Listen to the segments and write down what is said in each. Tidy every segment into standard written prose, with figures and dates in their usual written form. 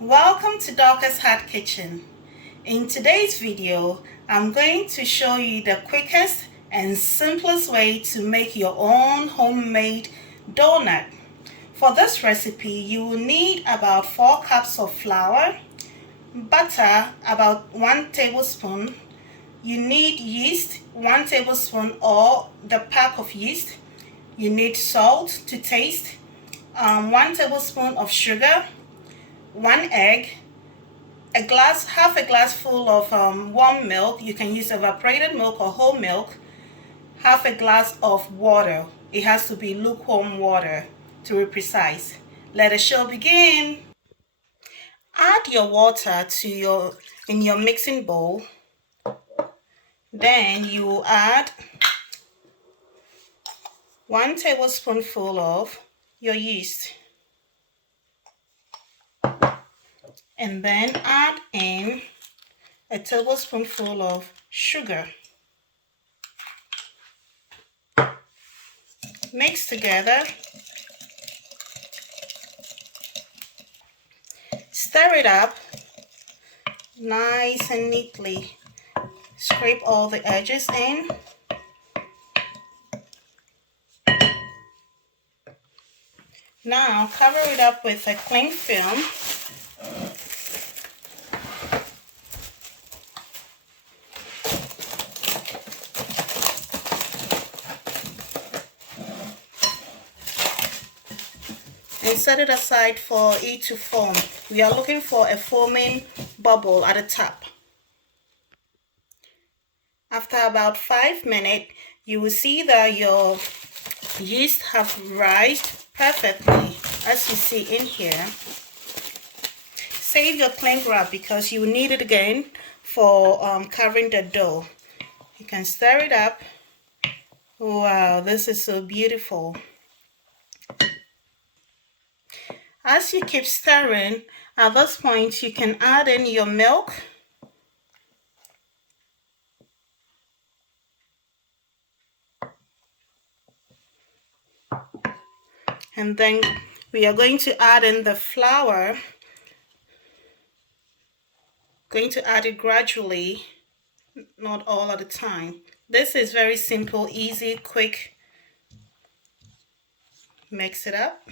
Welcome to Dorcas Hot Kitchen. In today's video, I'm going to show you the quickest and simplest way to make your own homemade donut. For this recipe, you will need about 4 cups of flour, butter about 1 tablespoon, you need yeast 1 tablespoon or the pack of yeast, you need salt to taste, 1 tablespoon of sugar, 1 egg, half a glass full of warm milk. You can use evaporated milk or whole milk. Half a glass of water. It has to be lukewarm water to be precise. Let the show begin. Add your water in your mixing bowl. Then you will add 1 tablespoonful of your yeast. And then add in a tablespoonful of sugar. Mix together. Stir it up nice and neatly. Scrape all the edges in. Now cover it up with a cling film. And set it aside for it to form. We are looking for a foaming bubble at the top. After about 5 minutes, you will see that your yeast have risen perfectly, as you see in here. Save your cling wrap because you will need it again for covering the dough. You can stir it up. Wow, this is so beautiful. As you keep stirring, at this point you can add in your milk. And then we are going to add in the flour. Going to add it gradually, not all at a time. This is very simple, easy, quick. Mix it up.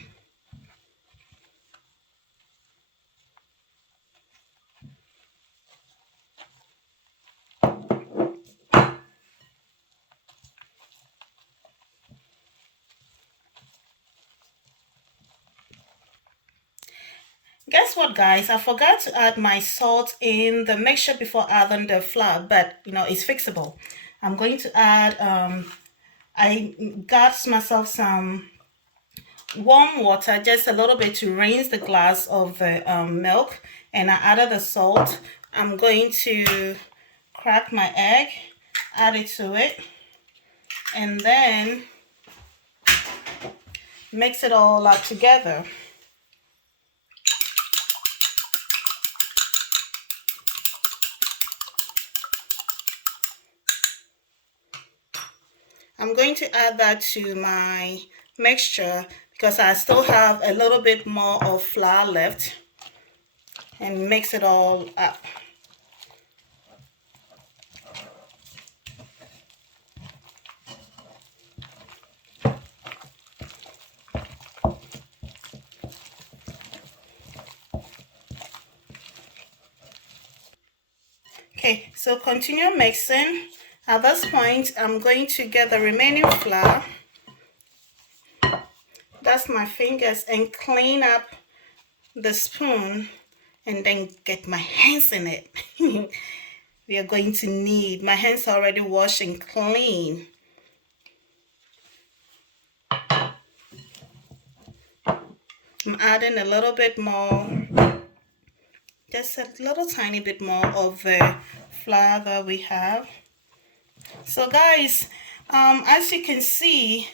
Guess what, guys? I forgot to add my salt in the mixture before adding the flour, but it's fixable. I'm going to add, I got myself some warm water, just a little bit to rinse the glass of the milk, and I added the salt. I'm going to crack my egg, add it to it, and then mix it all up together. I'm going to add that to my mixture because I still have a little bit more of flour left, and mix it all up. Okay, so continue mixing. At this point, I'm going to get the remaining flour, dust my fingers and clean up the spoon, and then get my hands in it. We are going to need, my hands are already washed and clean. I'm adding a little bit more, just a little tiny bit more of the flour that we have. So guys, as you can see,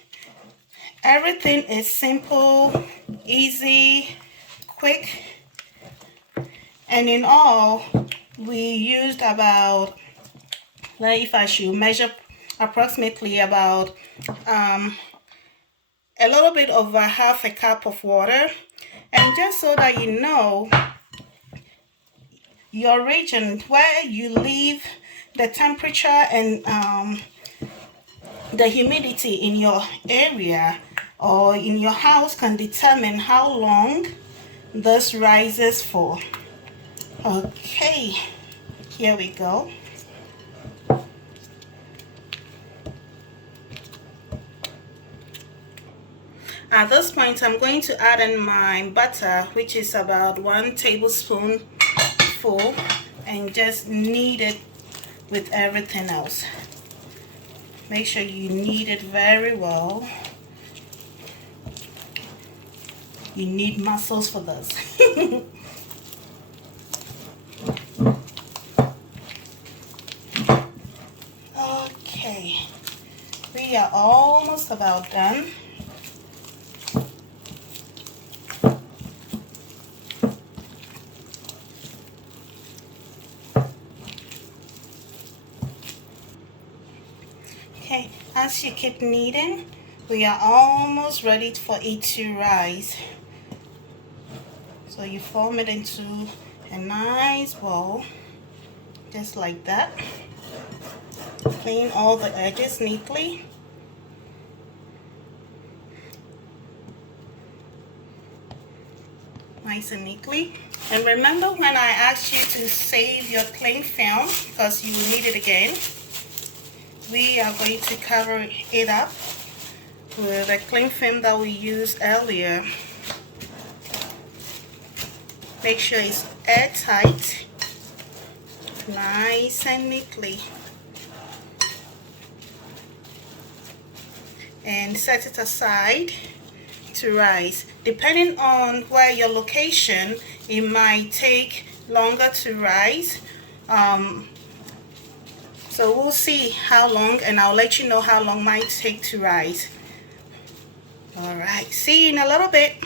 everything is simple, easy, quick, and in all we used about, if I should measure, approximately about a little bit over half a cup of water. And just so that you know, your region, where you live, the temperature and the humidity in your area or in your house can determine how long this rises for. Okay, here we go. At this point, I'm going to add in my butter, which is about 1 tablespoon full, and just knead it with everything else. Make sure you knead it very well. You need muscles for this. Okay, we are almost about done. Okay, as you keep kneading, we are almost ready for it to rise. So you form it into a nice ball, just like that. Clean all the edges neatly. Nice and neatly. And remember when I asked you to save your cling film, because you will need it again, we are going to cover it up with the cling film that we used earlier. Make sure it's airtight, nice and neatly. And set it aside to rise. Depending on where your location, it might take longer to rise. So we'll see how long, and I'll let you know how long might take to rise. All right, see you in a little bit.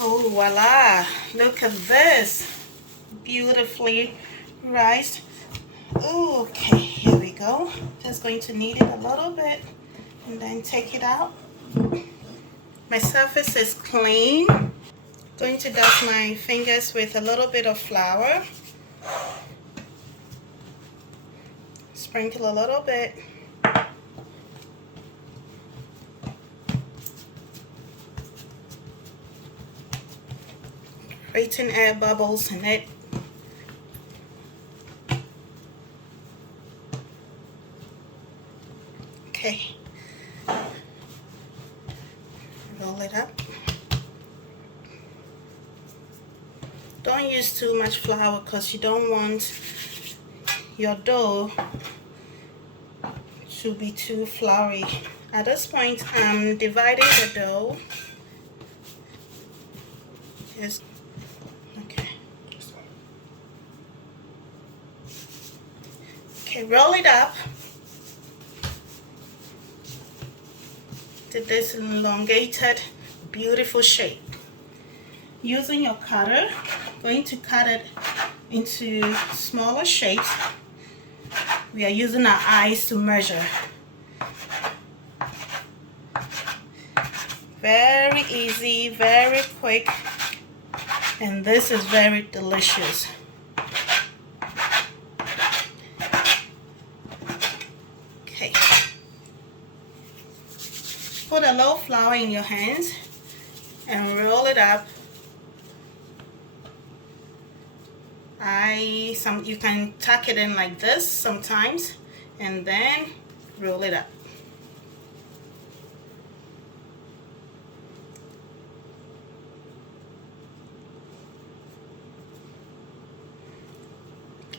Oh, voila, look at this, beautifully rised. Okay, here we go. Just going to knead it a little bit and then take it out. My surface is clean. Going to dust my fingers with a little bit of flour. Sprinkle a little bit. Creating air bubbles in it. Okay. Roll it up. Don't use too much flour because you don't want your dough to be too floury. At this point, I'm dividing the dough. Just okay, roll it up to this elongated, beautiful shape. Using your cutter, going to cut it into smaller shapes. We are using our eyes to measure. Very easy, very quick, and this is very delicious. Okay. Put a little flour in your hands and roll it up. You can tuck it in like this sometimes and then roll it up.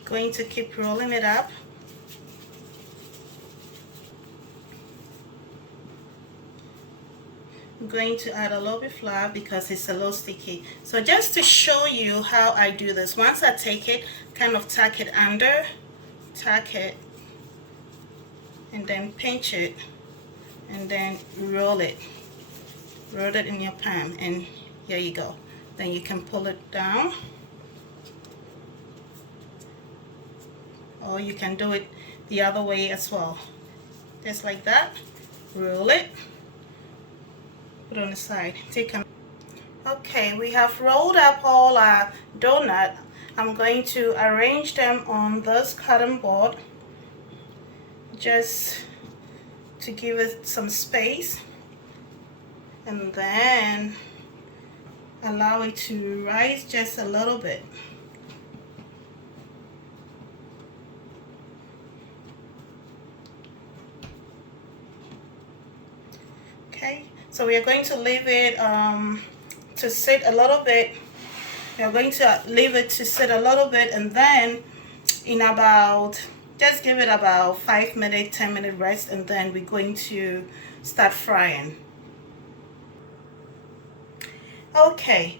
Going to keep rolling it up. I'm going to add a little bit of flour because it's a little sticky. So just to show you how I do this, once I take it, kind of tuck it under, tuck it, and then pinch it, and then roll it. Roll it in your palm, and here you go. Then you can pull it down. Or you can do it the other way as well. Just like that. Roll it. Put it on the side. Okay, we have rolled up all our donut. I'm going to arrange them on this cotton board just to give it some space, and then allow it to rise just a little bit. Okay, so we are going to leave it to sit a little bit. We are going to leave it to sit a little bit, and then in about, just give it about 5 minute, 10-minute rest, and then we're going to start frying. Okay,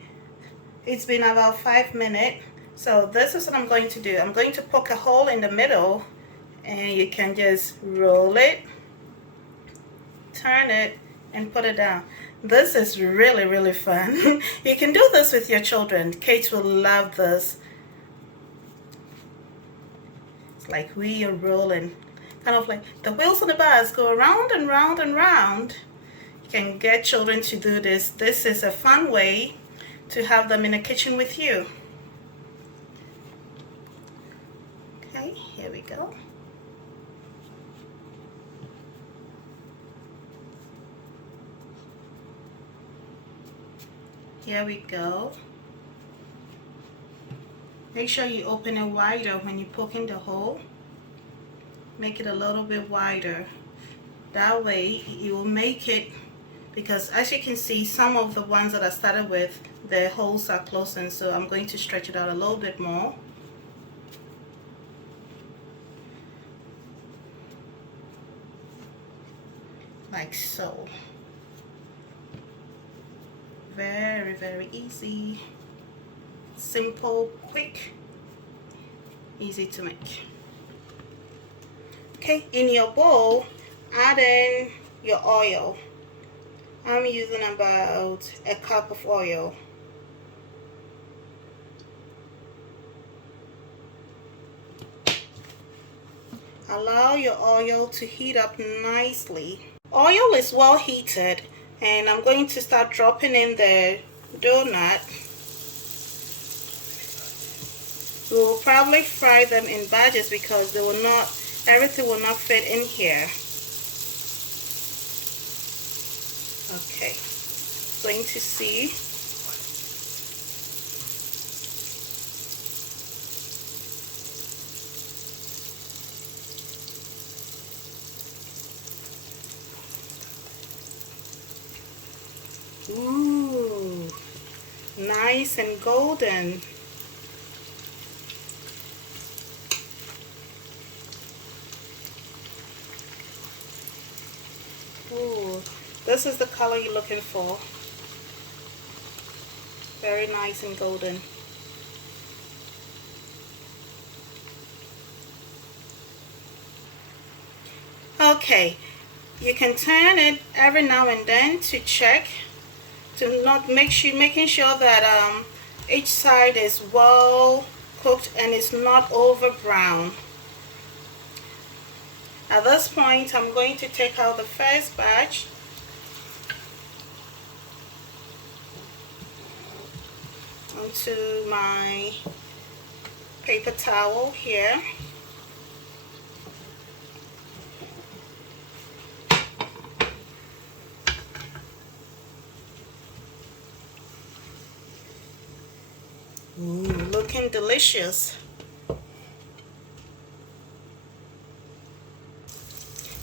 it's been about 5 minutes. So this is what I'm going to do. I'm going to poke a hole in the middle, and you can just roll it, turn it, and put it down. This is really, really fun. You can do this with your children. Kids will love this. It's like we are rolling. Kind of like the wheels on the bus go around and round and round. You can get children to do this. This is a fun way to have them in the kitchen with you. Okay, here we go. Here we go. Make sure you open it wider when you poke in the hole. Make it a little bit wider. That way you will make it, because as you can see, some of the ones that I started with, the holes are closing, so I'm going to stretch it out a little bit more. Like so. Very, very easy, simple, quick, easy to make. Okay, in your bowl, add in your oil. I'm using about a cup of oil. Allow your oil to heat up nicely. Oil is well heated, and I'm going to start dropping in the donut. We will probably fry them in batches because they will not, everything will not fit in here. Okay, going to see. Ooh, nice and golden. Ooh, this is the color you're looking for. Very nice and golden. Okay, you can turn it every now and then to check, to not making sure that each side is well cooked and it's not over brown. At this point, I'm going to take out the first batch. Onto my paper towel here. Ooh, looking delicious.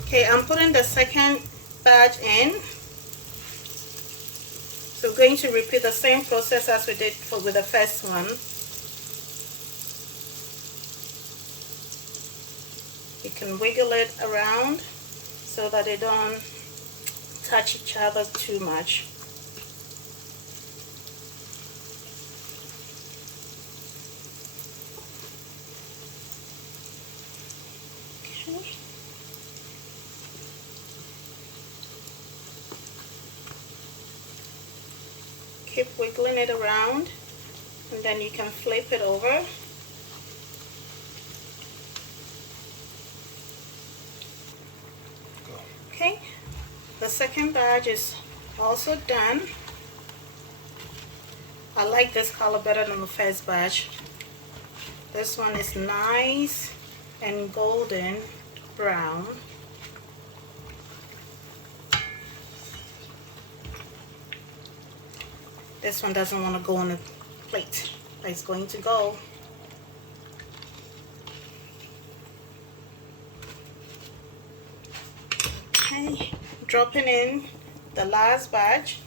Okay, I'm putting the second batch in. So we're going to repeat the same process as we did with the first one. You can wiggle it around so that they don't touch each other too much. Okay. Keep wiggling it around, and then you can flip it over. Okay, the second batch is also done. I like this color better than the first batch. This one is nice and golden brown. This one doesn't want to go on the plate, but it's going to go. Okay, dropping in the last batch.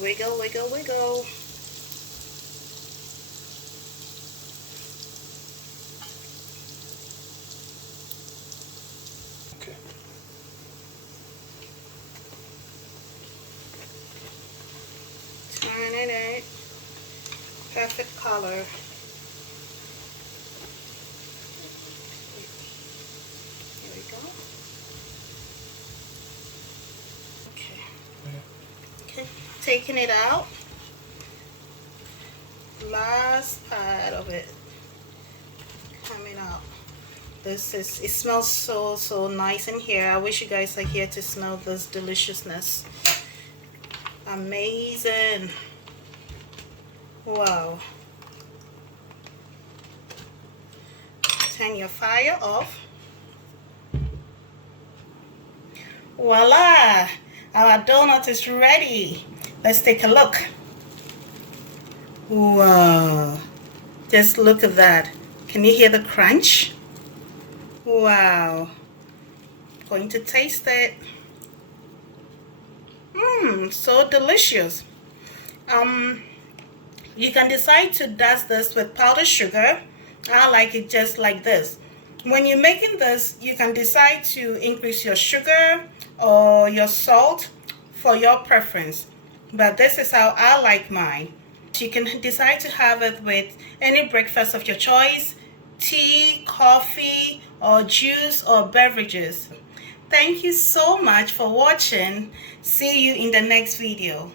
Wiggle, wiggle, wiggle. Okay. Turning it. Perfect color. Here we go. Okay. Okay, taking it out. Last part of it coming out. It smells so nice in here. I wish you guys are here to smell this deliciousness. Amazing. Wow. Turn your fire off. Voila! Our donut is ready. Let's take a look. Wow. Just look at that. Can you hear the crunch? Wow. Going to taste it. So delicious. You can decide to dust this with powdered sugar. I like it just like this. When you're making this, you can decide to increase your sugar or your salt for your preference. But this is how I like mine. You can decide to have it with any breakfast of your choice, tea, coffee, or juice or beverages. Thank you so much for watching. See you in the next video.